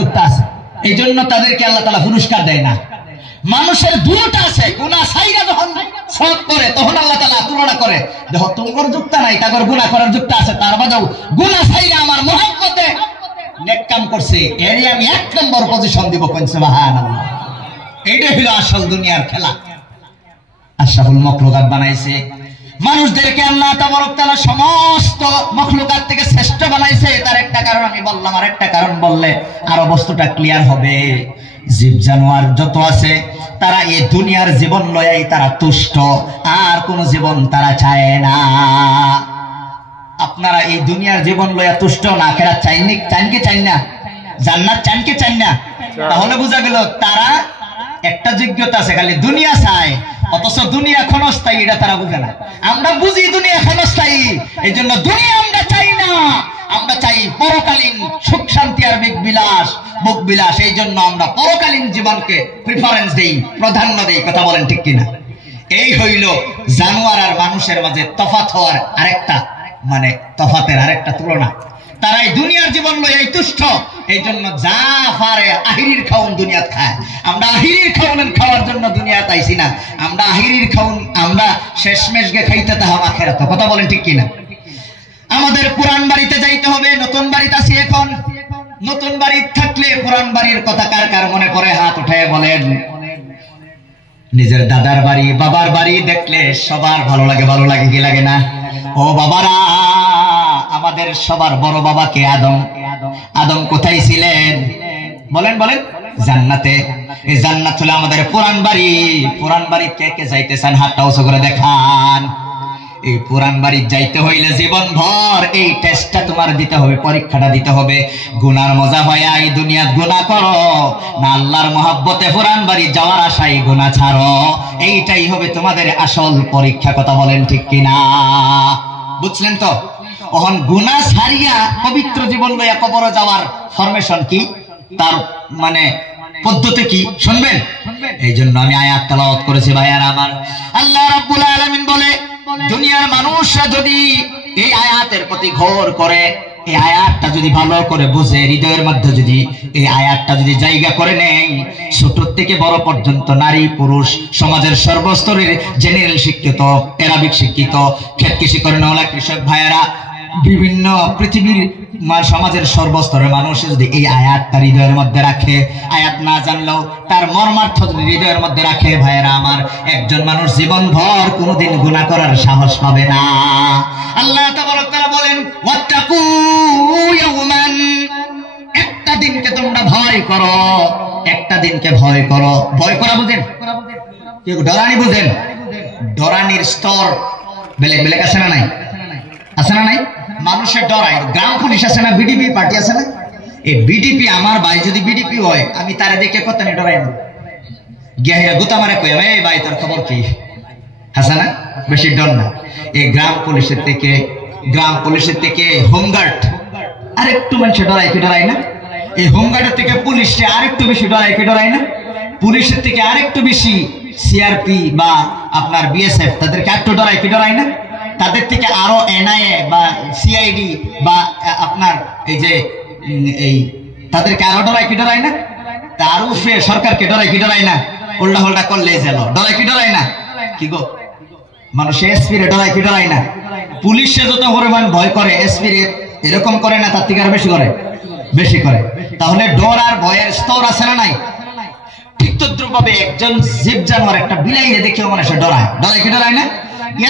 যুক্ত আছে, এই জন্য তাদেরকে আল্লাহ তাআলা পুরস্কার দেয় না। মানুষের দুটা আছে, গুনাহ ছাইরা যখন সব করে তখন আল্লাহ তাআলা তুলনা করে, দেখো তোমার যুক্ত নাই, তাদের গুনাহ করার যুক্ত আছে, তার বাদেও গুনাহ ছাইরা আমার মহব্বতে নেক কাম করছে, এরই আমি 1 নম্বর পজিশন দিব। কোন সুবহানাল্লাহ। এইটাই হলো আসল দুনিয়ার খেলা। আশরাফুল মখলুকাত বানাইছে মানুষদেরকে আল্লাহ তাবারক তাআলা সমস্ত মখলুকাত থেকে শ্রেষ্ঠ বানাইছে। তার একটা কারণ আমি বললাম, আর একটা কারণ বললে আরো বস্তুটা ক্লিয়ার হবে। জীব জানোয়ার যত আছে তারা এই দুনিয়ার জীবন লয়াই তারা তুষ্ট, আর কোন জীবন তারা চায় না। আপনারা এই দুনিয়ার জীবন লয়া তুষ্ট না, আখিরাত চাইনি, চান কি চান না? জান্নাত চান কি চান না? তাহলে বোঝা গেল তারা একটা যোগ্যতা আছে, খালি দুনিয়া চায়, অথচ দুনিয়া ক্ষণস্থায়ী এটা তারা বুঝে না। আমরা বুঝি দুনিয়া ক্ষণস্থায়ী, এই জন্য দুনিয়া আমরা চাই না, আমরা চাই পরকালীন সুখ শান্তি আর মুখ বিলাস। এই জন্য আমরা পরকালীন জীবনকে প্রিফারেন্স দেই, প্রাধান্য দেই। কথা বলেন ঠিক কিনা? এই হইল জানোয়ার আর মানুষের মাঝে তফাৎ হওয়ার আরেকটা, মানে তফাতের আরেকটা তুলনা। তারা এই দুনিয়ার জীবন লই তুষ্ট, এই জন্য যা পারে আহিরির খাওন দুনিয়াত খায়। আমরা আহিরির খাওয়ার জন্য দুনিয়াত আইছি না, আমরা আহিরির খাওন আমরা শেষমেশ গে খাইতে তাহাম আখিরাতে। কথা বলেন ঠিক কিনা? আমাদের পুরান বাড়িতে যাইতে হবে, নতুন বাড়িতে আছি এখন। নতুন বাড়ি থাকলে পুরান বাড়ির কথা কার কার মনে পড়ে? হাত উঠায় বলেন। নিজের দাদার বাড়ি, বাবার বাড়ি দেখলে সবার ভালো লাগে, ভালো লাগে কি লাগে না? ও বাবারা, আমাদের সবার বড় বাবা কে? আদম। আদম কোথায় ছিলেন? বলেন বলেন। জান্নাতে। এই জান্নাত হলো আমাদের পুরান বাড়ি। পুরান বাড়ি কে কে যাইতে চান? হাতটা উঁচু করে দেখান। এই পুরান বাড়ি যাইতে হইলে জীবন ভর এই টেস্টটা তোমার দিতে হবে, পরীক্ষাটা দিতে হবে। গুনার মজা হইয়া এই দুনিয়াত গুনাহ করো না, আল্লাহর মহব্বতে পুরান বাড়ি যাওয়ার আশায় গুনাহ ছাড়ো, এইটাই হবে তোমাদের আসল পরীক্ষা। কথা বলেন ঠিক কিনা? বুঝলেন তো? এখন গুনাহ ছাড়িয়া পবিত্র জীবন লইয়া কবরে যাওয়ার ফরমেশন কি, তার মানে পদ্ধতি কি শুনবেন? এই জন্য আমি আয়াত তেলাওয়াত করেছি ভাইয়ারা আমার। আল্লাহ রাব্বুল আলামিন বলে, দুনিয়ার মানুষরা যদি এই আয়াতের প্রতি ঘোর করে, এই আয়াতটা যদি ভালো করে বুঝে, হৃদয়ের মধ্যে যদি এই আয়াতটা যদি জায়গা করে নেয়, ছোট থেকে বড় পর্যন্ত নারী পুরুষ সমাজের সর্বস্তরের জেনারেল শিক্ষিত, এরাবিক শিক্ষিত, ক্ষেত কৃষি করেনওয়ালা কৃষক ভাইয়েরা, বিভিন্ন পৃথিবীর সমাজের সর্বস্তরের মানুষ যদি এই আয়াতটা হৃদয়ের মধ্যে রাখে, আয়াত না জানলেও তার মর্মার্থ যদি হৃদয়ের মধ্যে রাখে, ভাইয়েরা আমার, একজন মানুষ জীবন ভর কোনোদিন গুনাহ করার সাহস পাবে না। আল্লাহ তাবারক তাআলা বলেন, ওয়াত্তাকু ইয়াওমান, একটা দিনকে তোমরা ভয় করো, একটা দিনকে ভয় করো। ভয় করা বুঝেন? কেউ ডরানি বুঝেন? ডরানির স্তর বেলেগ বেলেগ আছে না নাই? আছে না নাই? মানুষের ডরায়। গ্রাম পুলিশ আছে না, বিডিপি পার্টি আছে না? এই বিডিপি, আমার ভাই যদি বিডিপি হয়, আমি তারা দেখে কত নি ডরাই না, গিয়া গুতা মারে কই, এই ভাই তোর খবর কি? আছে না? বেশি ডর না। এই গ্রাম পুলিশের থেকে হোমগার্ড আরেকটু মানুষের ডরাই কি ডরাই না? এই হোমগার্ডের থেকে পুলিশে আরেকটু বেশি ডরাই কি ডরাই না? পুলিশের থেকে আরেকটু বেশি সিআরপি বা আপনার বিএসএফ, তাদেরকে আরেকটু ডরাই কি ডরাই না? তাদের থেকে আরো এনআইএ বা সিআইডি বা আপনার এই যে এই তাদেরকে আরো ডরাই কি ডরাই না? তার উপরে সরকারকে ডরাই কি ডরাই না? উল্টা হল্টা করলে যেন ডরাই কি ডরাই না? কি গো, মানুষ এসপি রে ডরাই কি ডরাই না? পুলিশে যত পরিমাণ ভয় করে, এসপি রে এরকম করে না, তার থেকে আরো বেশি করে, বেশি করে। তাহলে ডর আর ভয়ের স্তর আছে না নাই? ঠিক তদ্রুপভাবে একজন জীব জানোয়ার, একটা বিলাইরে দেখেও মানুষ ডরায়। ডরাই কি ডরাই না?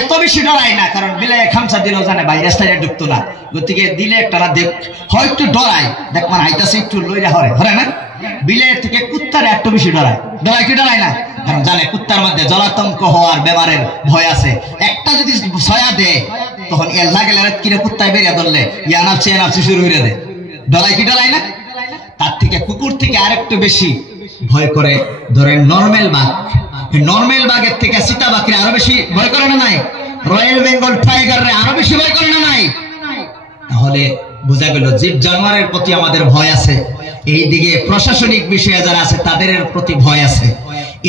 এত বেশি ডরাই না, কারণ বিলাই খামসা দিলেও জানে ভাই রাস্তায় ঢুকতো না, গতিকে দিলে একটা না দেখ হয়তো ডরাই, দেখ মানে হাইতাছে একটু লইরা হরে না। বিলের থেকে কুত্তারে একটু বেশি ডরায়। ডরাই কি ডরাই না? কারণ জানে কুত্তার মধ্যে জলাতঙ্ক হওয়ার বেমারের ভয় আছে। একটা যদি ছয়া দেয়, তখন এল্লা গেলে কিরে কুত্তায় বেরিয়ে ধরলে ইয়ানাপসি শুরু হয়ে দেয়। ডরাই কি ডরাই না? তার থেকে কুকুর থেকে আরেকটু বেশি ভয় করে ধরেন নরমাল বাঘ। নরমাল বাঘের থেকে চিতা বাঘরে আরো বেশি ভয় করে না নাই? রয়্যাল বেঙ্গল টাইগার আরো বেশি ভয় করে না নাই? তাহলে বোঝা গেল জীব জানোয়ারের প্রতি আমাদের ভয় আছে, এই দিকে প্রশাসনিক বিষয়ে যারা আছে তাদের প্রতি ভয় আছে।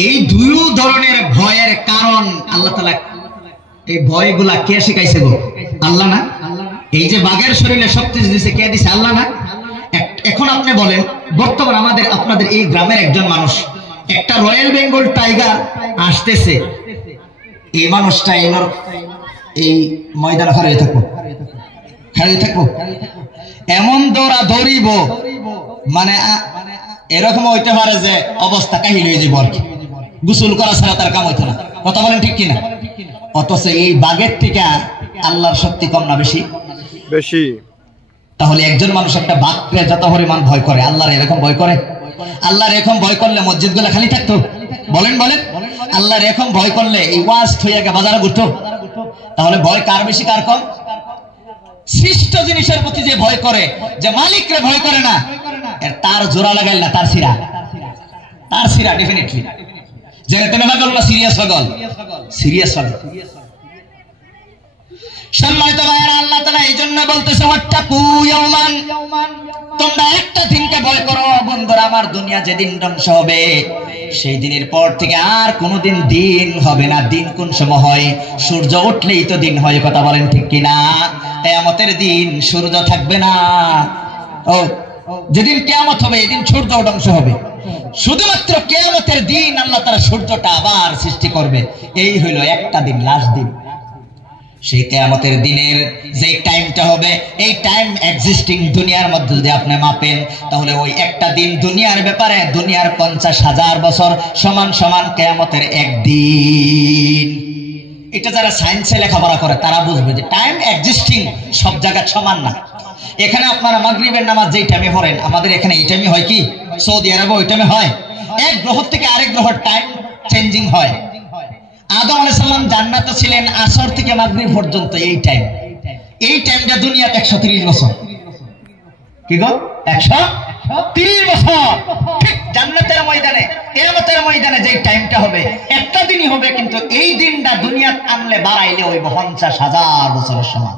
এই দুই ধরনের ভয়ের কারণ আল্লাহ তাআলা, এই ভয়গুলা কে শিখাইছে গো? আল্লাহ না? এই যে বাঘের শরীরে শক্তি দিয়েছে কে দিছে? আল্লাহ না? এখন আপনি বলেন, বর্তমান আমাদের আপনাদের এই গ্রামের একজন মানুষ একটা রয়্যাল বেঙ্গল টাইগার আসতেছে, এই মানুষটা এবার এই ময়দানে হারিয়ে থাকবো এমন দৌড়া দৌড়িব, মানে এরকম হইতে পারে যে অবস্থা কাহিল হয়ে যাবো আর কি, গোসল করা ছাড়া তার কাম হইতো না। কথা বলেন ঠিক কিনা? অথচ এই বাঘের থেকে আল্লাহর শক্তি কম না বেশি? বেশি। তাহলে একজন মানুষ একটা বাঘকে যত পরিমাণ ভয় করে, আল্লাহর এরকম ভয় করে? আল্লাহর এরকম ভয় করলে মসজিদ গুলো খালি থাকতো? বলেন বলেন, আল্লাহর এরকম ভয় করলে এই ওয়াজ হইয়া বাজারে ঘুরতো? তাহলে ভয় কার বেশি কার কম? সৃষ্ট জিনিসের প্রতি যে ভয় করে, যে মালিকরে ভয় করে না, তার জোড়া লাগাইল না তার সিরা ডেফিনেটলি জেনে তেনে পাগল না সিরিয়াস পাগল? সম্মানিত ভাইরা, আল্লাহ তাআলা এই জন্য বলতেছে ওয়াত্তাকু ইয়াওমান, তোমরা একটা দিনকে ভয় করো। বন্ধুরা আমার, দুনিয়া যেদিন ধ্বংস হবে সেই দিনের পর থেকে আর কোনোদিন দিন হবে না। দিন কোন সময় হয়? সূর্য উঠলেই তো দিন হয়। কথা বলেন ঠিক কিনা? কিয়ামতের দিন সূর্য থাকবে না। ও যেদিন কিয়ামত হবে এদিন সূর্য ধ্বংস হবে। শুধুমাত্র কিয়ামতের দিন আল্লাহ তাআলা সূর্যটা আবার সৃষ্টি করবে। এই হইল একটা দিন, লাস্ট দিন। সেই কিয়ামতের দিনের যে টাইমটা হবে, এই টাইম এক্সিস্টিং দুনিয়ার মধ্যে যদি আপনি মাপেন, তাহলে ওই একটা দিন দুনিয়ার ব্যাপারে দুনিয়ার 50,000 বছর সমান সমান কিয়ামতের একদিন। এটা যারা সায়েন্সে লেখাপড়া করে তারা বুঝবে যে টাইম এক্সিস্টিং সব জায়গায় সমান না। এখানে আপনারা মাগরিবের নামাজ যেই টাইমে পড়েন, আমাদের এখানে এই টাইমে হয় কি? সৌদি আরবে ওই টাইমে হয়? এক গ্রহ থেকে আরেক গ্রহের টাইম চেঞ্জিং হয়। আদম আলাইহিস সালাম জান্নাতে ছিলেন আসর থেকে মাগরিব পর্যন্ত, এই টাইমটা দুনিয়াতে 130 বছর। কি গো? 130 বছর। ঠিক জান্নাতের ময়দানে, কিয়ামতের ময়দানে যে টাইমটা হবে একটা দিনই হবে, কিন্তু এই দিনটা দুনিয়াত আনলে বাড়াইলে হইব 50,000 বছরের সমান।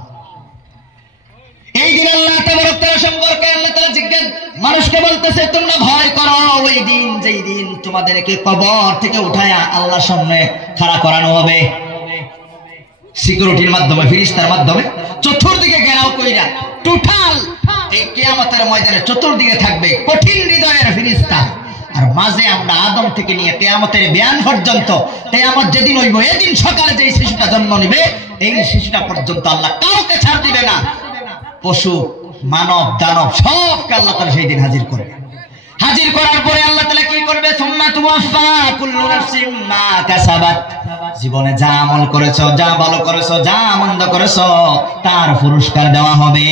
এই দিন আল্লাহ তাবারক তাআলা সম্পর্কে আল্লাহ তাআলা জিজ্ঞেস মানুষকে বলতেছে, তোমরা ভয় করো ওই দিন যেই দিন তোমাদেরকে কবর থেকে উঠায়া আল্লাহর সামনে খাড়া করানো হবে, সিকিউরিটির মাধ্যমে, ফেরেশতার মাধ্যমে চতুর্দিকে ঘেরাও কইরা টোটাল এই কিয়ামতের ময়দানে চতুর্দিকে থাকবে কঠিন হৃদয়ের ফেরেশতা। আর মাঝে আমরা আদম থেকে নিয়ে কিয়ামতের বিয়ান পর্যন্ত, কিয়ামত যেদিন হইব এদিন সকালে যে শিশুটা জন্ম নিবে, এই শিশুটা পর্যন্ত আল্লাহ কাউকে ছাড় দিবে না। পশু, মানব, দানব সবকে আল্লাহ তাআলা সেই দিন হাজির করবে। হাজির করার পরে আল্লাহ তাআলা কি করবে? সুম্মা তুওয়াফা কুল্লু নাফসিন মা কাসাবাত, জীবনে যা আমল করেছো, যা ভালো করেছো, যা মন্দ করেছো, তার পুরস্কার দেওয়া হবে।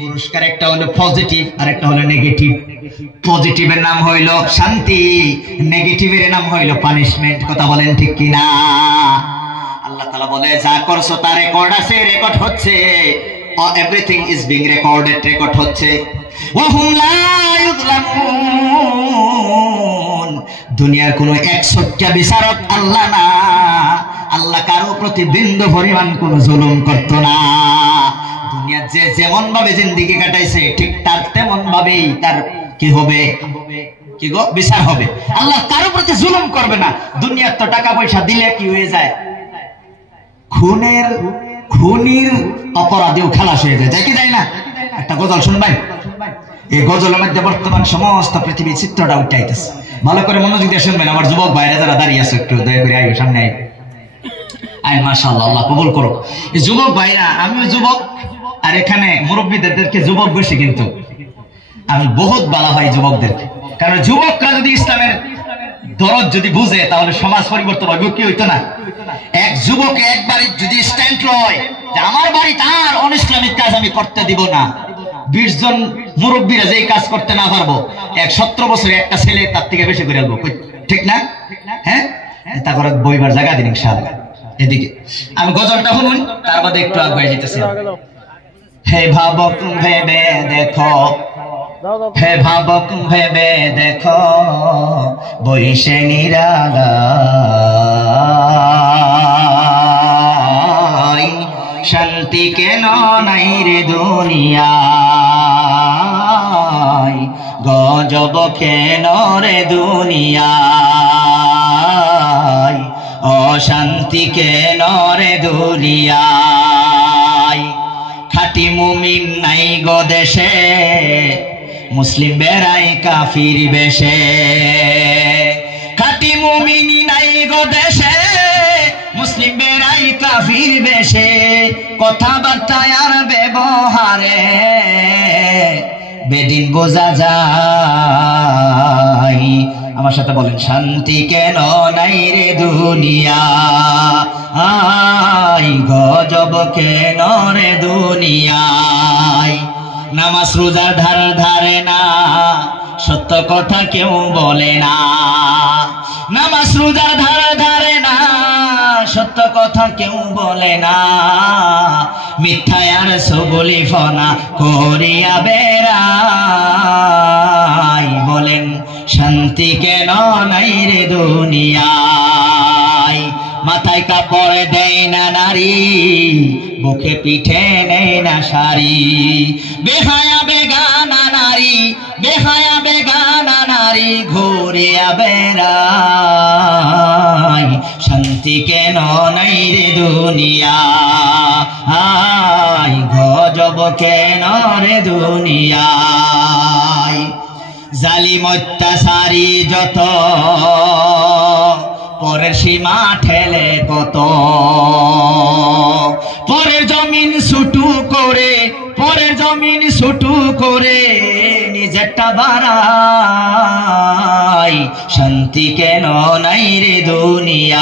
পুরস্কার একটা হলো পজিটিভ আর একটা হলো নেগেটিভ। পজিটিভের নাম হইল শান্তি, নেগেটিভের নাম হইল পানিশমেন্ট। কথা বলেন ঠিক কিনা? আল্লাহ তাআলা বলে যা করছো তার রেকর্ড আছে, রেকর্ড হচ্ছে। Everything is being recorded, record হচ্ছে। ওয়া হুম লা ইউযলামুন, দুনিয়ার কোনো একশোটা বিচারক আল্লাহ না। আল্লাহ কারো প্রতি বিন্দু পরিমাণ কোনো জুলুম করত না। দুনিয়ার যে যেমন ভাবে জিন্দেগি কাটাইছে ঠিক তার তেমন ভাবেই তার কি হবে? কি গো? বিচার হবে। আল্লাহ কারো প্রতি জুলুম করবে না। দুনিয়ার তো টাকা পয়সা দিলে কি হয়ে যায়? খুনির অপরাধীও খালাস হয়ে যায়, কি যায় না? একটা গজল শুনবেন, এই গজলের মধ্যে বর্তমান সমস্ত পৃথিবীর চিত্রটা উঠে আইতেছে। ভালো করে মনোযোগ দিয়ে শুনবেন। আমার যুবক ভাইরা যারা দাঁড়িয়ে আছে একটু দয়া করে আইও, সামনে আই। মাশাআল্লাহ, আল্লাহ কবুল করুক। এই যুবক ভাইরা, আমিও যুবক, আর এখানে মুরব্বীদেরকে যুবক বেশি, কিন্তু আমি বহুত বলা হয় যুবকদেরকে, কারণ যুবকরা যদি ইসলামের দরদ যদি বুঝে তাহলে সমাজ পরিবর্তন হবে। কি হইতো না? এক যুবক একবার যদি স্ট্যান্ড লয় যে আমার বাড়ি তার অনিসলামিক কাজ আমি করতে দিব না, 20 জন মুরব্বীরা যেই কাজ করতে না পারবো, এক 17 বছরে একটা ছেলে তার থেকে বেশি করে আনবো, ঠিক না? হ্যাঁ, তারপরে বইবার জায়গা দিন ইনশাআল্লাহ। এদিকে আমি গজলটা শুনুন, তার বাদে একটু আগে যেতেছি। হে ভাবক ভেবে দেখো, হে ভাবক ভেবে দেখো, বইসে নিরালায়, শান্তি কেন নাই রে দুনিয়ায়, গজব কেন রে দুনিয়ায়, অশান্তি কেন রে দুনিয়ায়। খাঁটি মুমিন নাই গো দেশে, মুসলিম বেড়াই কাফির বেশে। খাঁটি মুমিন নাই গো দেশে, মুসলিম বেড়াই কাফির বেশে। কথাবার্তায় আর ব্যবহারে বেদিন বোঝা যায়। আমার সাথে বলেন, শান্তি কেন নাই রে দুনিয়া, আই গজব কেন রে দুনিয়ায়। নামাজ রোজা ধার ধারে না, সত্য কথা কেউ বলে না। নামাজ রোজা ধার ধারে না, সত্য কথা কেউ বলে না। মিথ্যায় আর সবলি ফনা করিয়া বেড়াই। বলেন, শান্তি কেন নাই রে দুনিয়ায়। মাথায় কাপড় দেয় না নারী, বুকে পিঠে নেই না শাড়ি। বেহায়া বেগানা নারী, বেহায়া বেগানা নারী ঘুরিয়া বেড়াই। শান্তি কেন নাই রে দুনিয়ায়, গজব কেন রে দুনিয়ায়। জালিম অত্যাচারী যত, পরের সীমা ঠেলে কত। পরের জমিন ছুটু করে, পরের জমিন ছুটু করে নিজেরটা বাড়াই। শান্তি কেন নাই রে দুনিয়ায়,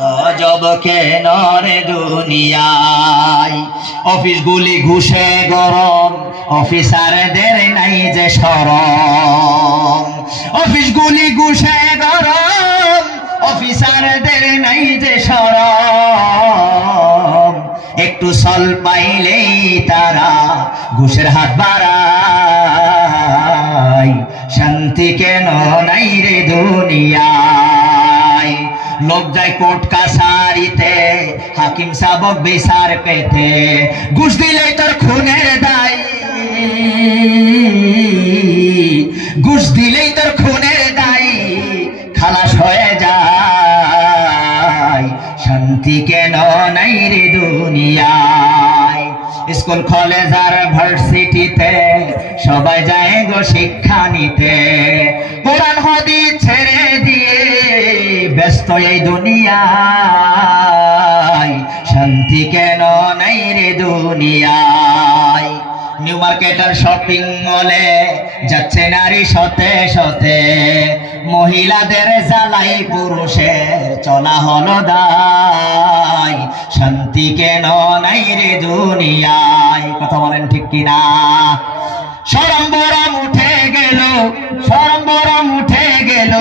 গজব কেন রে দুনিয়ায়। অফিস গুলি ঘুষে গরম, অফিসারদের নাই যে শরম। অফিস গুলি ঘুষে গরম, অফিসারদের নাই যে শরম। একটু সল পাইলেই তারা ঘুষের হাত বাড়ায়। শান্তি কেন নাই রে দুনিয়ায়। লোক যায় কোর্ট কাছারিতে, হাকিম সাবক বিচার পেতে। ঘুষ দিলেই তোর খুনের দায়, ঘুষ দিলেই তোর খুনের দায় খালাস হয়ে যায়। শান্তি কেন নাই রে দুনিয়ায়। স্কুল কলেজ আর ভার্সিটিতে সবাই যায় গো শিক্ষা নিতে। কোরআন হাদিস ছেড়ে দিয়ে ব্যস্ত এই দুনিয়ায়। শান্তি কেন নাই রে দুনিয়ায়। নিউ মার্কেটের শপিং মলে যাচ্ছে নারী শতে শতে। মহিলাদের জ্বালাই পুরুষের চলা হলো দায়। শান্তি কেন নাই রে দুনিয়ায়। কথা বলেন ঠিক কিনা? শরম বরম উঠে গেল, শরম বরম উঠে গেল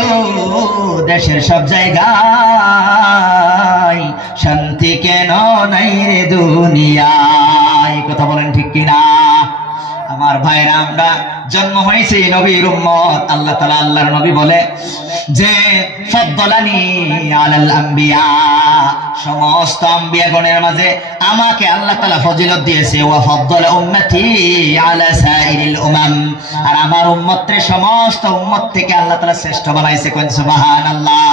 দেশের সব জায়গায়। শান্তি কেন নাই রে দুনিয়ায়। কথা বলেন ঠিক কিনা? আমার ভাইরা, আমরা জন্ম হয়েছে নবীর উম্মত। আল্লাহ তাআলা, আল্লাহর নবী বলে যে ফাদ্দালানি আলাল আম্বিয়া, সমস্ত আম্বিয়াগণের মাঝে আমাকে আল্লাহ তাআলা ফজিলত দিয়েছে। ওয়া ফাদ্দালা উম্মতি আলা সাইরিল উমাম, আর আমার উম্মতরে সমস্ত উম্মত থেকে আল্লাহ তাআলা শ্রেষ্ঠ বানাইছে। কোন সুবহানাল্লাহ।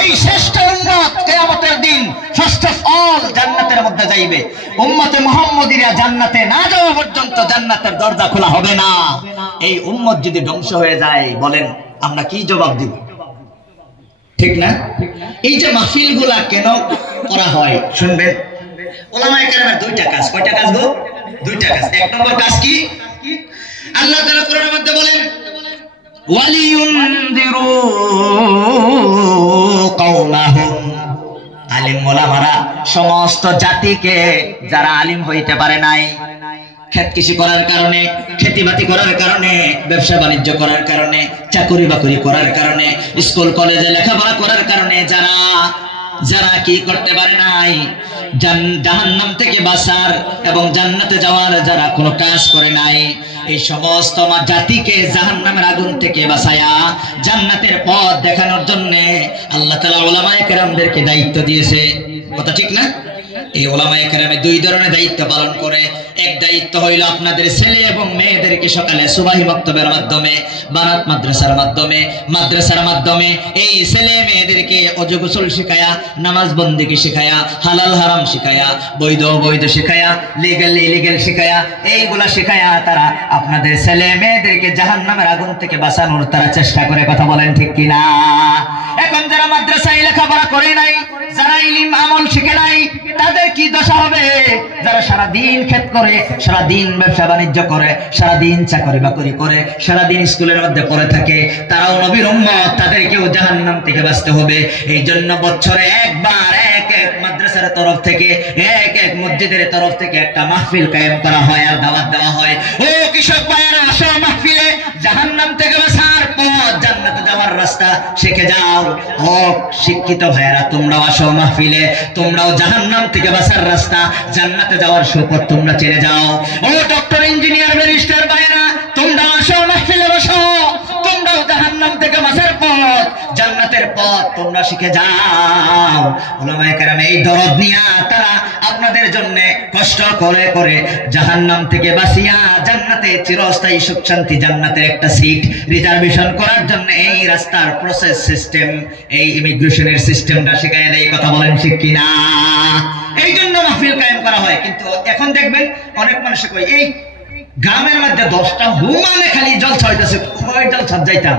এই শ্রেষ্ঠ উম্মত কিয়ামতের দিন ফার্স্ট অফ অল জান্নাতের মধ্যে যাইবে। উম্মতে মুহাম্মদীরা জান্নাতে না যাওয়া পর্যন্ত জান্নাতের দরজা খোলা হবে না। এই উম্মত যদি ধ্বংস হয়ে যায়, বলেন আমরা কি জবাব দিব? ঠিক না? এই যে মাহফিলগুলা কেন করা হয় শুনবেন। উলামায়ে কেরামের দুইটা কাজ। কয়টা কাজ গো? দুইটা কাজ। এক নম্বর কাজ কি? আল্লাহ তাআলা কোরআনের মধ্যে বলেন, ওয়ালিয়ুনদিরু কওমাহুম। আলিম ওলামারা সমস্ত জাতিকে, যারা আলিম হইতে পারে নাই, খেত কৃষি করার কারণে, খেতিবাতি করার কারণে, ব্যবসা বাণিজ্য করার কারণে, চাকরি বাকরি করার কারণে, স্কুল কলেজে লেখাপড়া করার কারণে যারা যারা কি করতে পারে নাই, জাহান্নাম থেকে বাঁচার এবং জান্নাতে যাওয়ার যারা কোনো কাজ করে নাই, এই সমস্ত জাতিকে জাহান্নামের আগুন থেকে বাঁচায়া জান্নাতের পথ দেখানোর জন্য আল্লাহ তাআলা উলামায়ে কেরামদেরকে দায়িত্ব দিয়েছে। কথা ঠিক না? এই ওলামায়ে কেরামে দুই ধরনের দায়িত্ব পালন করে। এক দায়িত্ব হইল আপনাদের ছেলে এবং মেয়েদেরকে সকালে সুবহি মাকতবের মাধ্যমে, বানাত মাদ্রাসার মাধ্যমে এই ছেলে মেয়েদেরকে ওযু গোসল শিখায়া, নামাজ বন্দেগী শিখায়া, হালাল হারাম শিখায়া, বৈধ অবৈধ শিখায়া, লিগ্যাল ইলিগ্যাল শিখায়া, এইগুলা শিখায়া তারা আপনাদের ছেলে মেয়েদেরকে জাহান্নামের আগুন থেকে বাঁচানোর তারা চেষ্টা করে। কথা বলেন ঠিক কিনা? এখন যারা মাদ্রাসায় লেখাপড়া করে নাই, যারা ইলম আমল শিখে নাই, তাদের কি দশা হবে? যারা সারাদিন ক্ষেত করে, সারাদিন ব্যবসা বাণিজ্য করে, সারাদিন চাকরি বাকরি করে, সারাদিন স্কুলের মধ্যে পড়ে থাকে, তারাও নবীর উম্মত, তাদেরকেও জাহান্নাম থেকে বাঁচতে হবে। এই জন্য বছরে একবার এক এক মাদ্রাসার তরফ থেকে, এক এক মসজিদের তরফ থেকে একটা মাহফিল কায়েম করা হয় আর দাওয়াত দেওয়া হয়। ও কৃষক ভাইয়েরা, আসো মাহফিলে, জাহান্নাম থেকে বাঁচার পথ, জান্নাতে যাওয়ার রাস্তা শিখে যাও। ও শিক্ষিত ভাইয়েরা, তোমরাও আসো মাহফিলে, তোমরাও জাহান্নাম থেকে বাঁচার রাস্তা, জান্নাতে যাওয়ার সুপথ তোমরা চেনে যাও। ও ডক্টর, ইঞ্জিনিয়ার, ব্যারিস্টার ভাইয়েরা, তোমরাও আসো মাহফিলে, বসো, তোমরাও জাহান্নাম থেকে বাঁচার পথ, জান্নাতের পথ তোমরা শিখে যাও। উলামায়ে কেরাম এই দরদ নিয়া তারা আপনাদের জন্য কষ্ট করে করে জাহান্নাম থেকে বাঁচিয়া জান্নাতে চিরস্থায়ী সুখ শান্তি, জান্নাতের একটা সিট রিজার্ভেশন করার জন্য এই রাস্তার প্রসেস সিস্টেম, এই ইমিগ্রেশনের সিস্টেমটা শিখায় দেয়। কথা বলেন ঠিক কিনা? এই জন্য মাহফিল কায়েম করা হয়। কিন্তু এখন দেখবেন অনেক মানুষ কই এই গ্রামের মধ্যে 10টা হুমানে খালি জলসা হইতেছে, কয় জলসা যাইতাম।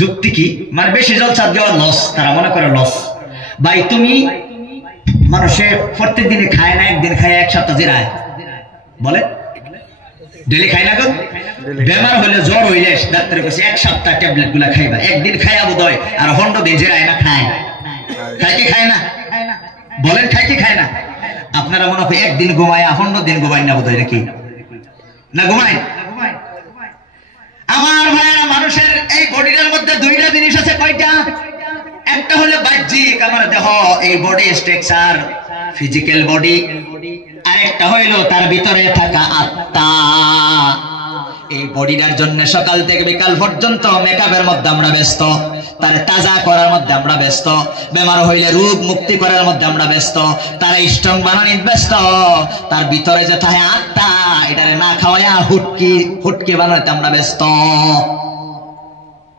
যুক্তি কি? মানে বেশি জলসা দেওয়া লস, তারা মনে করে লস। ভাই তুমি মানুষের প্রত্যেক দিনে খায় না, একদিন খায়, এক সপ্তাহ জিরায়, বলে ডেলি খায় না গো। বেমার হইলে, জ্বর হইলে ডাক্তার কাছে 1 সপ্তাহ ট্যাবলেট গুলা খাইবা, একদিন খাইয়া বোধ হয়, আর 15 দিন জিরায় না। খায় কি খায় না? বলেন খায় কি খায় না? আপনারা মনে হয় একদিন ঘুমায়, 15 দিন ঘুমায় না বোধ হয়, নাকি না? ঘুমায়। আমার ভাইয়েরা, মানুষের এই বডিটার মধ্যে 2টা জিনিস আছে। কয়টা? একটা হলো বাহ্যিক, আমার দেহ, এই বডি স্ট্রাকচার, ফিজিক্যাল বডি। আর একটা হইল তার ভিতরে থাকা আত্মা। এই বডিটার জন্য সকাল থেকে বিকাল পর্যন্ত মেকআপের মধ্যে আমরা ব্যস্ত, তার তাজা করার মধ্যে আমরা ব্যস্ত, বেমার হইলে রোগ মুক্তি করার মধ্যে আমরা ব্যস্ত, তার স্ট্রং বানানির ব্যস্ত। তার ভিতরে যে থাকে আত্মা, এটারে না খাওয়াইয়া হুটকি বানাতে আমরা ব্যস্ত।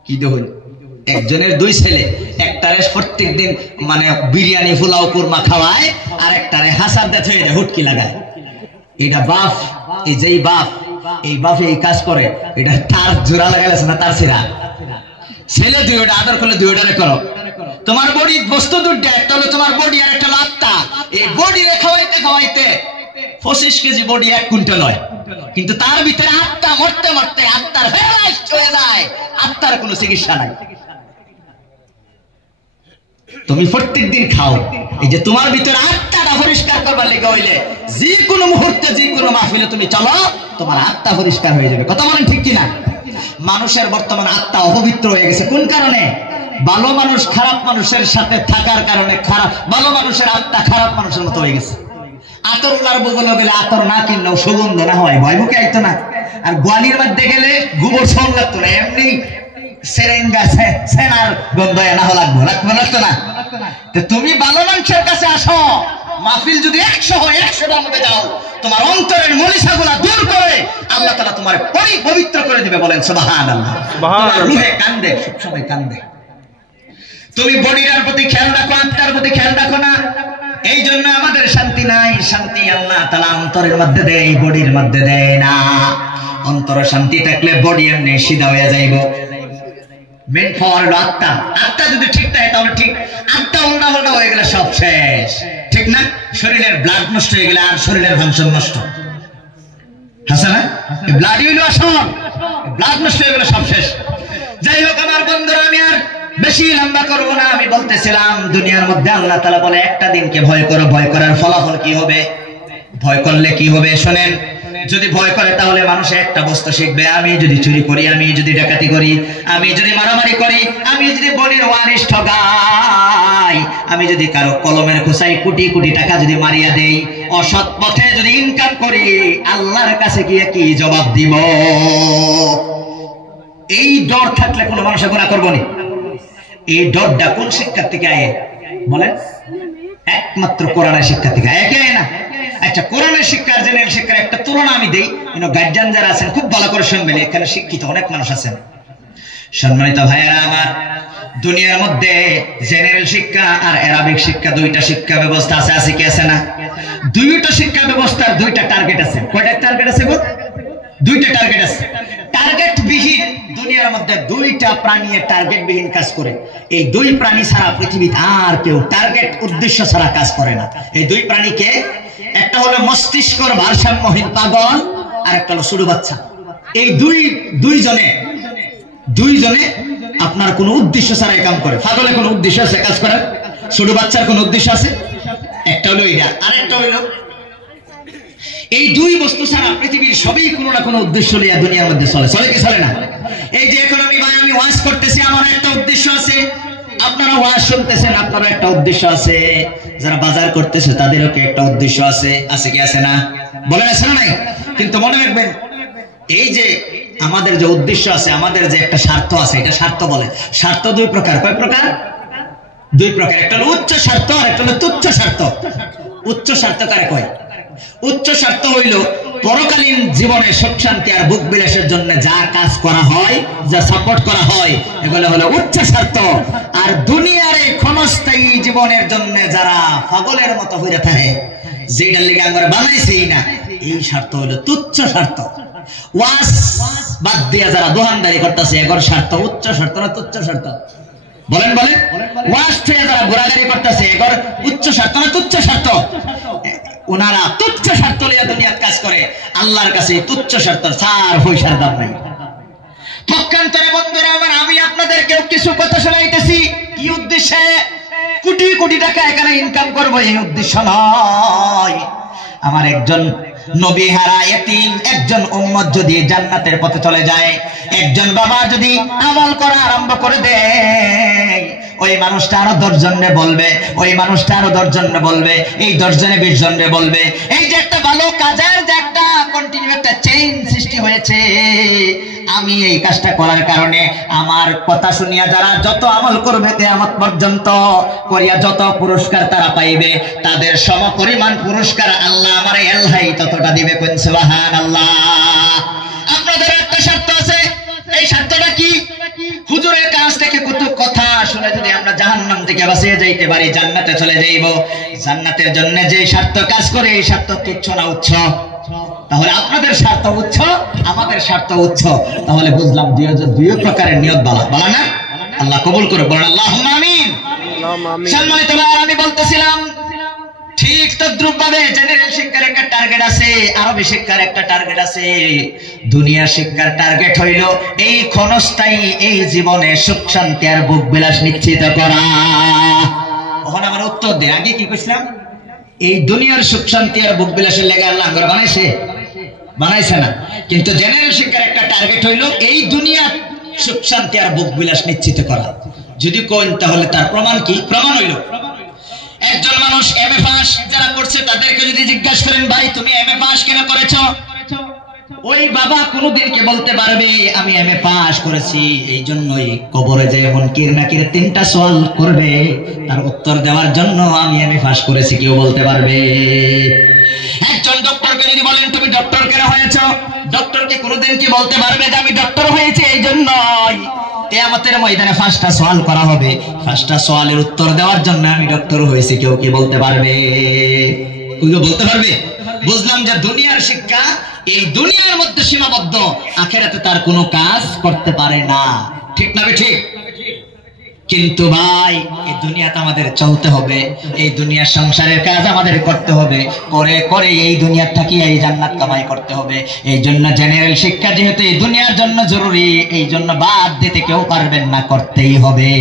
কি দেখুন, একজনের 2 ছেলে, একটারে প্রত্যেক দিন মানে বিরিয়ানি পোলাও কুরমা খাওয়ায়, আর একটারে হাসার দেখে হুটকি লাগায়। এটা বাপ, এই যে বাপ, এই বাপে এই কাজ করে, এটা তার জোড়া লাগাইছে না তার ছেড়া। ছেলে 2টা আদর করলে 2টারে করো। তোমার বডি বস্তু 2টা, একটা হলো তোমার বডি আর একটা হলো আত্মা। এই বডি রে খাওয়াইতে খাওয়াইতে 25 কেজি বডি 1 কুইন্টাল হয়, কিন্তু তার ভিতরে আত্মা মরতে মরতে আত্মার হেলাইস্ট হয়ে যায়, আত্মার কোনো চিকিৎসা নাই। তুমি প্রত্যেক দিন খাও, এই যে তোমার ভিতরে আত্মাটা পরিষ্কার করবার লেগে হইলে যে কোনো মুহূর্তে, যে কোনো মাহফিলে তুমি চলো, তোমার আত্মা পরিষ্কার হয়ে যাবে। কথা বলেন ঠিক কিনা? মানুষের বর্তমান আত্মা অপবিত্র হয়ে গেছে। কোন কারণে? ভালো মানুষ খারাপ মানুষের সাথে থাকার কারণে ভালো মানুষের আত্মা খারাপ মানুষের মতো হয়ে গেছে। আতর উলার বগলে গেলে আতর না কিনলেও সুগন্ধ না হয়, ভয় মুখে আইতো না। আর গোয়ালির মধ্যে গেলে গোবর সঙ্গ লাগতো না, এমনি সেনার গন্ধ না লাগতো না। তুমি ভালো মানুষের কাছে আসো, মাহফিল যদি 100 হয়, 100টার মধ্যে যাও, তোমার অন্তরের মলিষাগুলা দূর করে আল্লাহ তাআলা তোমার পবিত্র করে দিবে। বলেন সুবহানাল্লাহ। তোমার রূহে কান্দে, সবসময় কান্দে। তুমি বডির প্রতি খেয়াল রাখো, আত্মার প্রতি খেয়াল রাখো না। এই জন্য আমাদের শান্তি নাই। শান্তি আল্লাহ তাআলা অন্তরের মধ্যে দেয়, বডির মধ্যে দেয় না। অন্তরে শান্তি থাকলে বডি এমনি সিধা হয়ে যাইব। মেন পাওয়ার হলো আত্মা। আত্মা যদি ঠিক থাকে তাহলে ঠিক, আত্মা উল্টা হয়ে গেলে সব শেষ, ঠিক না? শরীরের ব্লাড নষ্ট হয়ে গেলে আর শরীরের ফাংশন নষ্ট। হাসা না? ব্লাডই হইলো আসল, ব্লাড নষ্ট হয়ে গেলে সব শেষ। যাই হোক আমার বন্ধুরা, আমি আর বেশি লম্বা করবো না। আমি বলতেছিলাম, দুনিয়ার মধ্যে আল্লাহ তাআলা বলে একটা দিনকে ভয় করো, ভয় করার ফলাফল কি হবে, ভয় করলে কি হবে শোনেন। যদি ভয় করে তাহলে মানুষ একটা বস্তু শিখবে। আমি যদি চুরি করি, আমি যদি ডাকাতি করি, আমি যদি মারামারি করি, আমি যদি বলির ওয়ারিশ ঠগাই, আমি যদি কারো কলমের খোসাই কোটি কোটি টাকা যদি মারিয়া দেই, অসৎ পথে যদি ইনকাম করি, আল্লাহর কাছে গিয়ে কি জবাব দিব? এই ডর থাকলে কোনো মানুষ গুনাহ করবো না। এই ডরটা কোন শিক্ষার থেকে আয়ে বলেন? একমাত্র কোরআনের শিক্ষা থেকে, একে না। আচ্ছা, কোরআনের শিক্ষা আর জেনারেল শিক্ষার একটা তুলনা আমি দেই, গার্জিয়ান যারা আছেন খুব ভালো করে শুনবেন, এখানে শিক্ষিত অনেক মানুষ আছেন। সম্মানিত ভাইয়েরা আমার, দুনিয়ার মধ্যে জেনারেল শিক্ষা আর অ্যারাবিক শিক্ষা দুইটা শিক্ষা ব্যবস্থা আছে, আছে কি আছে না? দুইটা শিক্ষা ব্যবস্থার দুইটা টার্গেট আছে। কয়টা টার্গেট আছে গো? দুইটা টার্গেট আছে। টার্গেট বিহীন দুনিয়ার মধ্যে দুইটা প্রাণী টার্গেট বিহীন কাজ করে। এই দুই প্রাণী ছাড়া পৃথিবীতে আর কেউ টার্গেট উদ্দেশ্য ছাড়া কাজ করে না। এই দুই প্রাণীকে, একটা হলো মস্তিষ্কর ভারসাম্যহীন পাগল, আর একটা হলো ছোট বাচ্চা। এই দুইজনে আপনার কোনো উদ্দেশ্য ছাড়া কাম করে। পাগলের কোনো উদ্দেশ্য আছে কাজ করার, ছোট বাচ্চার কোনো উদ্দেশ্য আছে? একটা হলো এটা, আরেকটা হলো এই দুই বস্তু ছাড়া পৃথিবীর সবই কোনো না কোনো উদ্দেশ্য নিয়ে দুনিয়ার মধ্যে চলে। চলে কি চলে না? এই যে এখন আমি ওয়াজ করতেছি, আমার একটা উদ্দেশ্য আছে। আপনারা ওয়াজ শুনতেছেন, আপনারও একটা উদ্দেশ্য আছে। যারা বাজার করতেছে তাদেরও একটা উদ্দেশ্য আছে, আছে কি আছে না? বলেন আছে না নাই? কিন্তু মনে রাখবেন, এই যে আমাদের যে উদ্দেশ্য আছে, আমাদের যে একটা স্বার্থ আছে, এটা স্বার্থ বলে। স্বার্থ দুই প্রকার। কয় প্রকার? দুই প্রকার। একটা হলো উচ্চ স্বার্থ আর একটা হলো তুচ্ছ স্বার্থ। উচ্চ স্বার্থ কারে কয়? উচ্চ স্বার্থ হইল পরকালীন জীবনে সুখ শান্তি আর ভোগ বিলাসের জন্য যা কাজ করা হয়, যা সাপোর্ট করা হয়, এগুলো হলো উচ্চ স্বার্থ। আর দুনিয়ার এই ক্ষণস্থায়ী জীবনের জন্য যারা পাগলের মতো হয়ে থাকে, যেটার লেগে আমরা বানাইছেই না, এই স্বার্থ হলো তুচ্ছ স্বার্থ। ওয়াজ বাদ দিয়া যারা দোকানদারি করতেছে, এগর স্বার্থ উচ্চ স্বার্থ না তুচ্ছ স্বার্থ? বলেন বলেন। ওয়াজ থেকে যারা ঘোরাঘুরি করতেছে, এগর উচ্চ স্বার্থ না তুচ্ছ স্বার্থ? ওনারা তুচ্ছ স্বার্থ লিয়া দুনিয়ার কাজ করে। আল্লাহর কাছে তুচ্ছ স্বার্থ ছাড় পয়সার দাম নাই। পক্ষান্তরে বন্ধুরা আমার, আমি আপনাদেরকেও কিছু কথা শোনাইতেছি। কি উদ্দেশ্যে? কোটি কোটি টাকা এখানে ইনকাম করবো, এই উদ্দেশ্য নয়। আমার একজন নবী হারা এতিম একজন উম্মত যদি জান্নাতের পথে চলে যায়, একজন বাবা যদি আমল করা আরম্ভ করে দেয়, ওই মানুষটা আরো 10 জনরে বলবে, ওই মানুষটা আরো 10 জনরে বলবে, এই 10 জনে 20 জনরে বলবে। এই যে একটা ভালো কাজের যে একটা কন্টিনিউ একটা চেইন সৃষ্টি হয়েছে, আমি এই কাজটা করার কারণে আমার কথা শুনিয়া যারা যত আমল করবে কিয়ামত পর্যন্ত করিয়া যত পুরস্কার তারা পাইবে, তাদের সমপরিমাণ পুরস্কার আল্লাহ আমারে আল্লাহ ততটা দিবে। কোন সুবহানাল্লাহ। আপনাদের একটা স্বার্থ আছে, এই স্বার্থটা কি? হুজুরের কাছ থেকে কত কথা শুনে যদি আমরা জাহান্নাম থেকে বাঁচিয়ে যাইতে পারি, জান্নাতে চলে যাইব। জান্নাতের জন্য যে স্বার্থ কাজ করে, এই স্বার্থ তুচ্ছ না উচ্চ? তাহলে আপনাদের স্বার্থ উচ্চ, আমাদের স্বার্থ উচ্চ। তাহলে বুঝলাম দুই প্রকারের নিয়ত বালা না? আল্লাহ কবুল করে, বলেন আল্লাহুম্মা আমিন। সম্মানিত ভাই, আমি বলতেছিলাম ঠিক তদ্রুপ ভাবে জেনারেল শিক্ষার একটা টার্গেট আছে, আরবি শিক্ষার একটা টার্গেট আছে। দুনিয়া শিক্ষার টার্গেট হইল এই ক্ষণস্থায়ী এই জীবনে সুখ শান্তি আর ভোগ বিলাস নিশ্চিত করা। ওখানে আমার উত্তর দেয়, আগে কি কইছিলাম? এই দুনিয়ার সুখ শান্তি আর ভোগ বিলাসের লেগে আল্লাহ করে বানাইছে না। কিন্তু জেনারেল শিক্ষার একটা টার্গেট হইল এই দুনিয়ার সুখ শান্তি আর ভোগ বিলাস নিশ্চিত করা। যদি কোন, তাহলে তার প্রমাণ কি? প্রমাণ হইল একজন মানুষ এমএ পাস যারা করছে তাদেরকে যদি জিজ্ঞাসা করেন, ভাই তুমি এমএ পাস কেন করেছো? ওই বাবা কোনদিন কে বলতে পারবে আমি এমএ পাস করেছি এই জন্যই কবরে যে এমন কিরনাকিরে 3টা সওয়াল করবে, তার উত্তর দেওয়ার জন্য আমি এমএ পাস করেছি? কেউ বলতে পারবে? একজন ডক্টরকে যদি বলেন তুমি ডক্টর কেন হয়েছো, ডক্টরকে কোনদিন কি বলতে পারবে যে আমি ডক্টর হয়েছি এই জন্যই? কিয়ামতের ময়দানে 5টা সওয়াল করা হবে, 5টা সওয়ালের উত্তর দেওয়ার জন্য আমি ডক্টর হয়েছি। কেউ কি বলতে পারবে? কেউ বলতে পারবে? বুঝলাম যে দুনিয়ার শিক্ষা এই দুনিয়ার মধ্যে সীমাবদ্ধ, আখিরাতে তার কোনো কাজ করতে পারে না। ঠিক না? ঠিক। কিন্তু ভাই এই দুনিয়াতে আমাদের চলতে হবে, এই দুনিয়ার সংসারের কাজ আমাদের করতে হবে, করে করে এই দুনিয়ার থাকি এই জান্নাত কামাই করতে হবে। এই জন্য জেনারেল শিক্ষা যেহেতু এই দুনিয়ার জন্য জরুরি, এই জন্য বাদ দিতে কেউ পারবেন না, করতেই হবে।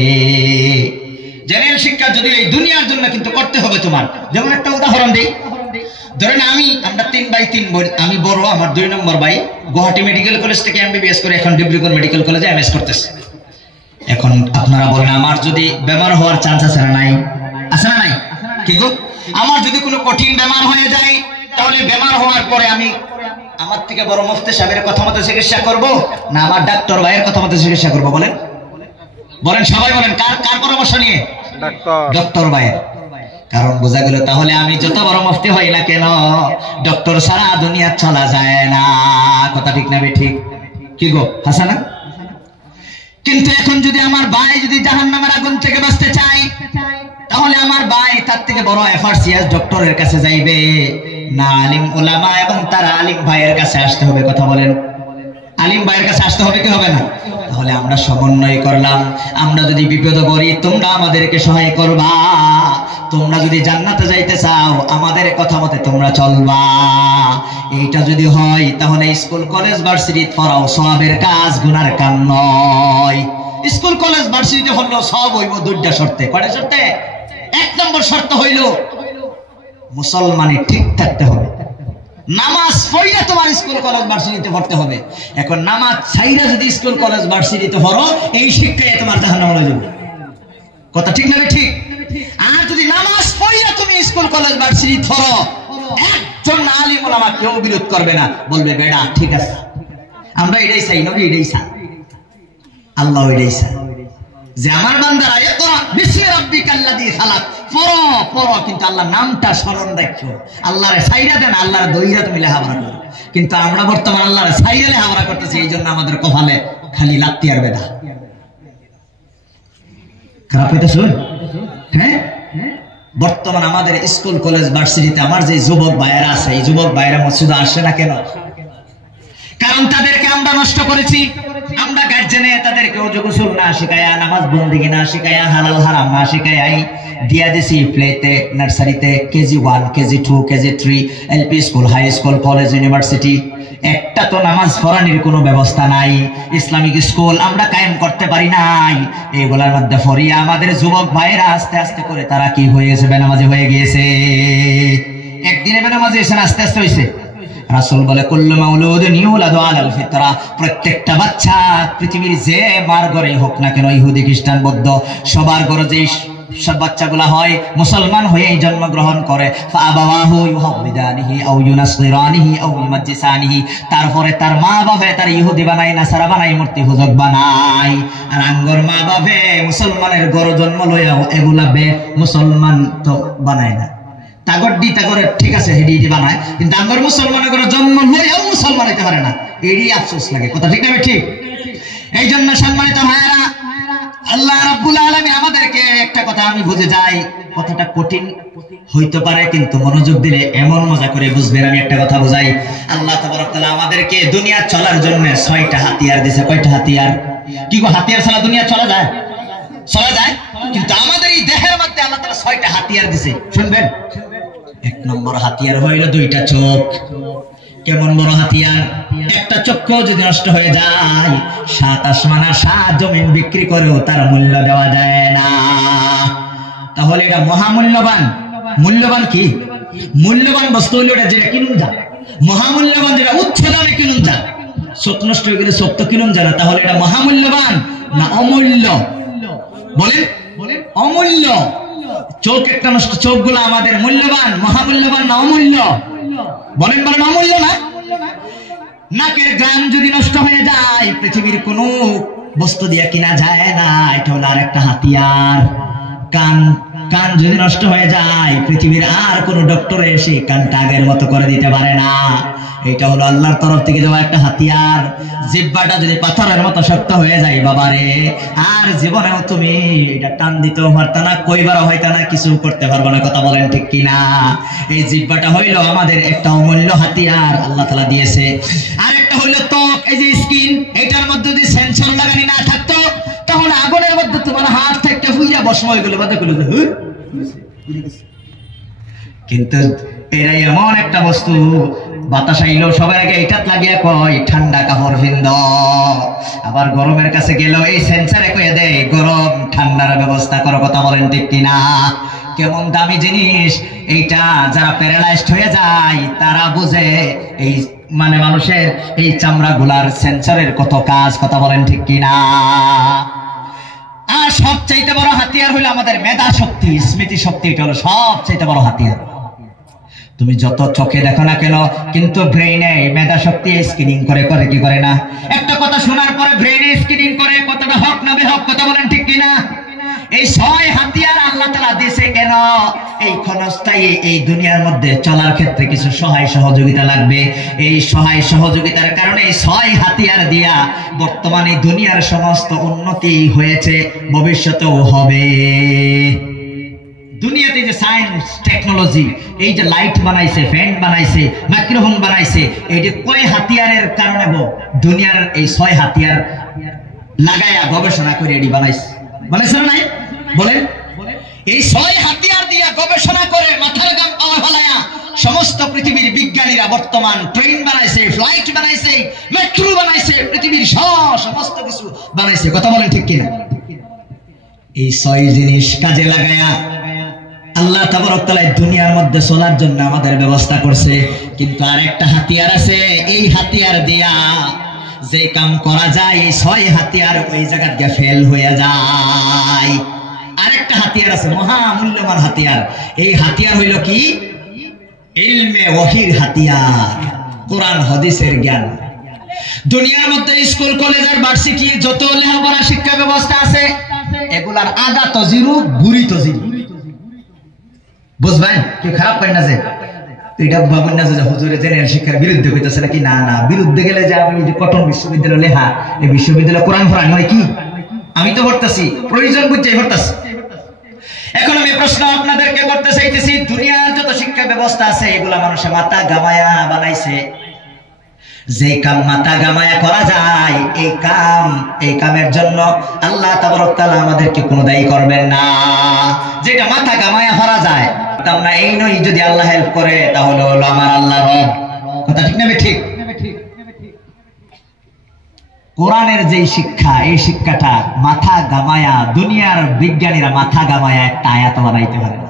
জেনারেল শিক্ষা যদি এই দুনিয়ার জন্য, কিন্তু করতে হবে তোমার। যেমন একটা উদাহরণ দিই, ধরেন আমরা 3 ভাই 3 বোন, আমি বড়, আমার 2 নম্বর ভাই গুয়াহাটি মেডিকেল কলেজ থেকে এমবিবিএস করে এখন ডিব্রুগড় মেডিকেল কলেজে এমএস করতেছে। এখন আপনারা বলেন আমার যদি বেমার হওয়ার চান্স আছে না নাই? আছে না নাই? কি গো, আমার যদি কোনো কঠিন বেমার হয়ে যায়, তাহলে বেমার হওয়ার পরে আমি আমার থেকে বড় মুফতি সাহেবের কথা মতো চিকিৎসা করব না আমার ডাক্তার ভাইয়ের কথা মতো চিকিৎসা করব? বলেন বলেন, সবাই বলেন, কার পরামর্শ নিয়ে? ডাক্তার ভাইয়ের। কারণ বোঝা গেল তাহলে আমি যত বড় মুফতি হই না কেন, ডক্টর সারা দুনিয়া চলা যায় না। কথা ঠিক না ঠিক? কি গো হাসানা? কিন্তু এখন যদি আমার ভাই যদি জাহান্নামের আগুন থেকে বাঁচতে চায়, তাহলে আমার ভাই তার থেকে বড় এফআরসিএস ডক্টরের কাছে যাইবে না, আলিম উলামা এবং তার আলিম ভাইয়ের কাছে আসতে হবে। কথা বলেন, আলিম ভাইয়ের কাছে আসতে হবে কি হবে না? তাহলে আমরা সমন্বয় করলাম, আমরা যদি বিপদে পড়ি তোমরা আমাদেরকে সহায় করবা, তোমরা যদি জান্নাতে যাইতে চাও আমাদের কথা মতে তোমরা চলবা। এইটা যদি হয় তাহলে স্কুল কলেজ ভার্সিটি পড়াও সওয়াবের কাজ, গুনার কাজ নয়। স্কুল কলেজ ভার্সিটিতে হলো সব হইব দুইটা শর্তে। কয়টা শর্তে? এক নম্বর শর্ত হইল মুসলমানে ঠিক থাকতে হবে, নামাজ পড়িয়া তোমার স্কুল কলেজ ভার্সিটিতে পড়তে হবে। এখন নামাজ ছাইরা যদি স্কুল কলেজ ভার্সিটিতে পড়ো, এই শিক্ষায় তোমার জাহান্নামে চলে যাবে। কথা ঠিক না ঠিক? আর যদি নামাজ পড়িয়া তুমি স্কুল কলেজ ভার্সিটি পড়ো, একজন আলিম উলামা কেউ বিরোধ করবে না, বলবে বেটা ঠিক আছে, আমরা এটাই চাই, নবী এটাই চাই, আল্লাহ এটাই চাই যে আমার বান্দারা ইকরা বিসমি রাব্বিকাল্লাযী খালাক পড়ো পড়ো, কিন্তু আল্লাহর নামটা স্মরণ রাখো। আল্লাহরে ছাইরা দেন, আল্লাহর দইরা তুমি লেখাপড়া করো। কিন্তু আমরা বর্তমানে আল্লাহরে ছাইরা লেখাপড়া করতেছি, এই জন্য আমাদের কপালে খালি লাত্তি আর বেদা। খারাপ হইতেছে? হ্যাঁ, বর্তমান আমাদের স্কুল কলেজ ভার্সিটিতে আমার যে যুবক ভাইয়েরা আছে, এই যুবক ভাইয়েরা মসজিদে আসে না কেন? কারণ তাদেরকে আমরা নষ্ট করেছি। আমরা গার্জেনে তাদেরকে ওযু গোসল না শিখায়া, নামাজ বন্দেগী না শিখায়া, হালাল হারাম না শিখায়াই দিয়া দিছি প্লেতে, নার্সারিতে KG 1, KG 2, KG 3, LP school, high school, college, university. একটা তো নামাজ পড়ানোর কোনো ব্যবস্থা নাই। ইসলামিক স্কুল আমরা কায়েম করতে পারি নাই। এইগুলোর মধ্যে ফরিয়া আমাদের যুবক ভাইয়েরা আস্তে আস্তে করে তারা কি হয়ে গেছে? বেনামাজি হয়ে গিয়েছে। একদিনে বেনামাজি এসে আস্তে আস্তে হয়েছে। রাসূল বলে কুল্লু মাউলুদিন ইউলাদু আলাল ফিতরা, প্রত্যেকটা বাচ্চা পৃথিবীর যে মার ঘরে হোক না কেন, ইহুদি খ্রিস্টান বৌদ্ধ, সবার ঘরে যে সব বাচ্চাগুলা হয় মুসলমান হয়েই জন্মগ্রহণ করে। ফাআবাওয়াহু ইউহাউবিদানিহি আও ইউনাসসিরানিহি আও ইউমাজ্জিসানিহি, তারপরে তার মা বাবা তার ইহুদি বানায়, নাসারা বানায়, মূর্তি পূজক বানায়। আর আঙ্গর মা বাবা মুসলমানের ঘরে জন্ম লইয়াও এগুলা মুসলমান তো বানায় না। তাগড়ি তাগরে ঠিক আছে হেডি বানায়, কিন্তু আমার মুসলমানের ঘরে জন্ম লইয়াও মুসলমান হইতে পারে না। এরই আফসোস লাগে। কথা ঠিক না ঠিক? এই জন্য সম্মানিত ভাইয়েরা, আল্লাহ রাব্বুল আলামিন আমাদেরকে একটা কথা আমি বুঝে যাই, কথাটা কঠিন হইতে পারে কিন্তু মনোযোগ দিলে এমন মজা করে বুঝবেন। আমি একটা কথা বুঝাই, আল্লাহ তাবারক তাআলা আমাদেরকে দুনিয়া চলার জন্য 6টা হাতিয়ার দিয়েছে। কয়টা হাতিয়ার? কি গো, হাতিয়ার ছাড়া দুনিয়া চলা যায়? চলা যায়, কিন্তু আমাদের এই দেহের মধ্যে আল্লাহ তাআলা 6টা হাতিয়ার দিয়েছে। শুনবেন, এক নম্বর হাতিয়ার হইল 2টা চোখ। কেমন বড় হাতিয়ার! একটা চক্ষু যদি নষ্ট হয়ে যায়, 7 আসমান আর 7 জমিন বিক্রি করেও তার মূল্য দেওয়া যায় না। তাহলে এটা মহামূল্যবান। মূল্যবান কি? মূল্যবান বস্তু হইল এটা যেটা কিনুন যায়, মহামূল্যবান যেটা উচ্চ দামে কিনুন যায়। চোখ নষ্ট হয়ে গেলে চোখ তো কিনুন যায় না, তাহলে এটা মহামূল্যবান না অমূল্য? বলেন, অমূল্য। চোখ একটা নষ্ট, চোখগুলো আমাদের মূল্যবান, মহামূল্যবান না অমূল্য? বলেন বলেন, অমূল্য না? নাকের গ্রাম যদি নষ্ট হয়ে যায়, পৃথিবীর কোনো বস্তু দিয়ে কিনা যায় না, এটা হলো আরেকটা হাতিয়ার। কান কান যদি নষ্ট হয়ে যায়, পৃথিবীর আর কোনো ডক্টর এসে কানটা আগের মতো করে দিতে পারে না। এটা হলো আল্লাহর তরফ থেকে দেওয়া একটা হাতিয়ার। জিহ্বাটা যদি পাথরের মতো শক্ত হয়ে যায় বাবারে, আর জীবনেও তুমি এটা টান দিতেও পারতা না, কইবারও হইতা না, কিছু করতে পারবো না। কথা বলেন ঠিক কিনা? এই জিহ্বাটা হইল আমাদের একটা অমূল্য হাতিয়ার আল্লাহ তাআলা দিয়েছে। আর একটা হইল ত্বক, এই যে স্কিন, এটার মধ্যে যদি সেন্সর লাগানি না থাকতো, তাহলে আগুনের মধ্যে তোমার হাত থেকে ফুইয়া বসম হয়ে গেলে বাদে গেল। কিন্তু এরাই এমন একটা বস্তু, বাতাস আইলেও সবাই আগে এটা লাগিয়ে কয় ঠান্ডা কাপড় ফিন্দ, আবার গরমের কাছে গেলেও এই সেন্সারে কয়ে দেয় গরম ঠান্ডার ব্যবস্থা করো। কথা বলেন ঠিক কিনা? কেমন দামি জিনিস এইটা! যারা প্যারালাইজড হয়ে যায় তারা বুঝে এই মানে মানুষের এই চামড়া গুলার সেন্সরের কত কাজ। কথা বলেন ঠিক কিনা? আর সবচাইতে বড় হাতিয়ার হলো আমাদের মেধা শক্তি, স্মৃতি শক্তি। এটা হলো সবচাইতে বড় হাতিয়ার। তুমি যত চোখে দেখো না কেন, কিন্তু ব্রেইনে মেধা শক্তি স্ক্রিনিং করে কি করে না? একটা কথা শোনার পরে ব্রেইনে স্ক্রিনিং করে কতটা হক না বেহক। কথা বলেন ঠিক কিনা? এই 6 হাতিয়ার আল্লাহ তাআলা দিয়েছে কেন? এই ক্ষণস্থায়ী এই দুনিয়ার মধ্যে চলার ক্ষেত্রে কিছু সহায় সহযোগিতা লাগবে। এই সহায় সহযোগিতার কারণে এই 6 হাতিয়ার দিয়া বর্তমানে দুনিয়ার সমস্ত উন্নতি হয়েছে, ভবিষ্যতেও হবে। দুনিয়াতে যে সায়েন্স টেকনোলজি, এই যে লাইট বানাইছে, ফ্যান বানাইছে, মাইক্রোফোন বানাইছে, এই যে কয় হাতিয়ারের কারণে দুনিয়ার এই 6 হাতিয়ার লাগায়া গবেষণা করে এটি বানাইছে না নাই? বলেন, এই 6 হাতিয়ার দিয়া গবেষণা করে মাথার গাম পাওয়া ফলায়া সমস্ত পৃথিবীর বিজ্ঞানীরা বর্তমান ট্রেন বানাইছে, ফ্লাইট বানাইছে, মেট্রো বানাইছে, পৃথিবীর সমস্ত কিছু বানাইছে। কথা বলেন ঠিক কিনা? এই 6 জিনিস কাজে লাগায়া আল্লাহ তাবারক তাআলা দুনিয়ার মধ্যে চলার জন্য আমাদের ব্যবস্থা করছে। কিন্তু আরেকটা হাতিয়ার আছে, এই হাতিয়ার দিয়া যে কাম করা যায়, এই 6 হাতিয়ার ওই জায়গা দিয়ে ফেল হয়ে যায়। আরেকটা হাতিয়ার আছে, মহা মূল্যবান হাতিয়ার। এই হাতিয়ার হইল কি? ইলমে ওয়াহির হাতিয়ার, কোরআন হাদিসের জ্ঞান। দুনিয়ার মধ্যে স্কুল কলেজের ভার্সিটি যত লেখাপড়া শিক্ষা ব্যবস্থা আছে, এগুলার আগা তো জিরো, গুড়ি তো জিরো। বুঝবেন? কেউ খারাপ পাই না যে এটা ভাবেন না যে হুজুরে জেনারেল শিক্ষার বিরুদ্ধে হইতেছে নাকি। না না, বিরুদ্ধে গেলে যে আমি যে কটন বিশ্ববিদ্যালয় লেখা, এই বিশ্ববিদ্যালয় কোরআন পড়ানো হয় কি? আমি তো পড়তেছি, প্রয়োজন বুঝে পড়তেছি। এখন আমি প্রশ্ন আপনাদেরকে করতে চাইতেছি, দুনিয়ার যত শিক্ষা ব্যবস্থা আছে এগুলা মানুষের মাথা গামায়া বানাইছে। যে কাম মাথা গামায়া করা যায়, এই কামের জন্য আল্লাহ তাবারক তাআলা আমাদেরকে কোনো দায়ী করবেন না। যেটা মাথা গামায়া করা যায়, আমরা এই নই যদি আল্লাহ হেল্প করে তাহলে হলো আমার আল্লাহ রব। কথা ঠিক না ঠিক? কোরআনের যে শিক্ষা, এই শিক্ষাটা মাথা গামায়া, দুনিয়ার বিজ্ঞানীরা মাথা গামায়া একটা আয়াত বানাইতে পারে না।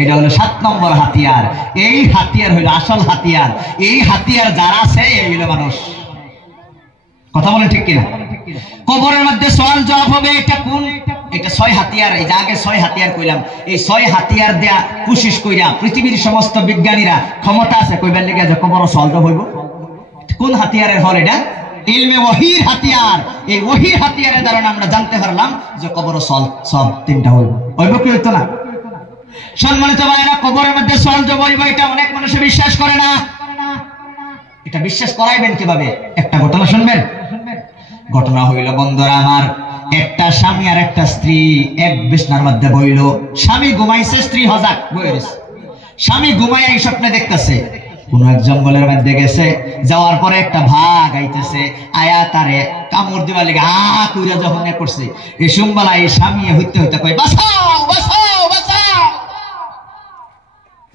এটা হলো 7 নম্বর হাতিয়ার। এই হাতিয়ার হইল আসল হাতিয়ার। এই হাতিয়ার যারা আছে এই হলো মানুষ। কথা বলেন ঠিক কিনা? কবরের মধ্যে সওয়াল জবাব হবে, এটা কোন? এটা 6 হাতিয়ার। এই যে আগে 6 হাতিয়ার কইলাম, এই 6 হাতিয়ার দেয়া কোশিশ কইরা পৃথিবীর সমস্ত বিজ্ঞানীরা ক্ষমতা আছে কইবার লেগে যে কবর সওয়াল জবাব হইব। কোন হাতিয়ারের হল এটা? ইলমে ওয়াহির হাতিয়ার। এই ওয়াহির হাতিয়ারের দ্বারা আমরা জানতে পারলাম যে কবর সওয়াল সব 3টা হইব। হইব কি হইতো না? সম্মানিত ভাইরা, কবরের মধ্যে সওয়াল জবাব হইব, এটা অনেক মানুষ বিশ্বাস করে না। এটা বিশ্বাস করাইবেন কিভাবে? একটা ঘটনা শুনবেন। ঘটনা হইল, বন্ধুরা আমার, একটা স্বামী আর একটা স্ত্রী এক বিছনার মধ্যে বইল। স্বামী ঘুমাইছে, স্ত্রী হজাক বইছে। স্বামী ঘুমায় এই স্বপ্নে দেখতেছে কোন এক জঙ্গলের মধ্যে গেছে, যাওয়ার পরে একটা ভাগ আইতেছে, আয়া তারে কামড় দিবার লেগে কইরা যখন করছে, এই সোমবেলা এই স্বামী হইতে হইতে কয় বাঁচাও বাঁচাও বাঁচাও,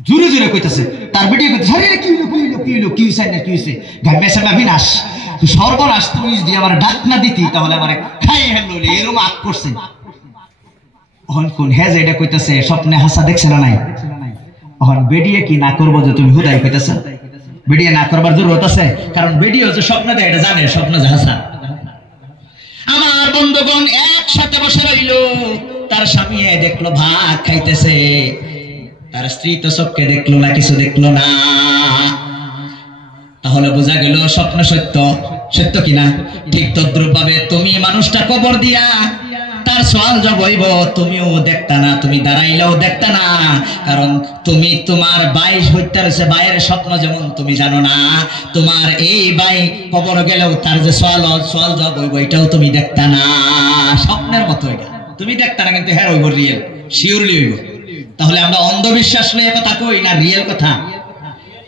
জোরে জোরে কইতেছে। তার বেটি কইতেছে, আরে কি হইলো কি হইলো কি হইলো কি হইছে না কি হইছে? গামেছে না বিনাশ, তুই সর্বনাশ, তুই যদি আমার ডাক না দিতি তাহলে আমারে খাই ফেললো। এরকম আগ করছে। এখন কোন হেজ এটা কইতেছে, স্বপ্নে হাসা দেখছে না নাই? এখন বেডিয়ে কি না করবো যে তুমি হুদাই কইতেছ? বেডিয়ে না করবার জরুরত আছে? কারণ বেডিও যে স্বপ্ন দেয় এটা জানে, স্বপ্ন যে হাসা। আমার বন্ধুগণ একসাথে বসে রইল, তার স্বামী দেখলো ভাত খাইতেছে, তার স্ত্রী তো চোখকে দেখলো না, কিছু দেখলো না। তাহলে বোঝা গেল স্বপ্ন সত্য। সত্য কিনা? ঠিক তদ্রুপ ভাবে তুমি মানুষটা কবর দিয়া তার সওয়াল জবাব হইব, তুমিও দেখতা না, তুমি দাঁড়াইলেও দেখতা না। কারণ তুমি তোমার ভাই হত্যা রয়েছে, ভাইয়ের স্বপ্ন যেমন তুমি জানো না, তোমার এই ভাই কবর গেলেও তার যে সওয়াল জবাব হইব এটাও তুমি দেখতা না। স্বপ্নের মতো এটা তুমি দেখতা না, কিন্তু হ্যাঁ হইব, রিয়েল, শিওরলি হইব। তাহলে আমরা অন্ধবিশ্বাস লইয়া কথা কই না রিয়েল কথা?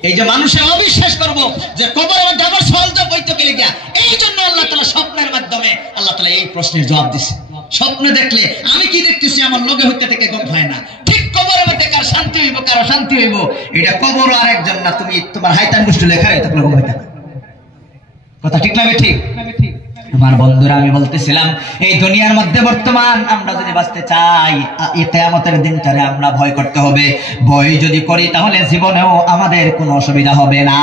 এই যে মানুষে অবিশ্বাস করবো যে কবরের মধ্যে আমার সওয়াল জবাব হইতো কে লিগা, এই জন্য আল্লাহ তাআলা স্বপ্নের মাধ্যমে আল্লাহ তাআলা এই প্রশ্নের জবাব দিছে। স্বপ্নে দেখলে আমি কি দেখতেছি আমার লগে হইতে থেকে গম হয় না। ঠিক কবরের মধ্যে কার শান্তি হইব কার অশান্তি হইব, এটা কবর আর একজন না, তুমি তোমার হাইতান গোষ্ঠী লেখা হইতে গম হইতে। কথা ঠিক না ঠিক? আমার বন্ধুরা, আমি বলতেছিলাম এই দুনিয়ার মধ্যে বর্তমান আমরা যদি বাঁচতে চাই, এই কিয়ামতের দিনটারে আমরা ভয় করতে হবে। ভয় যদি করি তাহলে জীবনেও আমাদের কোনো অসুবিধা হবে না।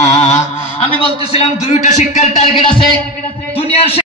আমি বলতেছিলাম 2টা শিক্ষার টার্গেট আছে দুনিয়ার।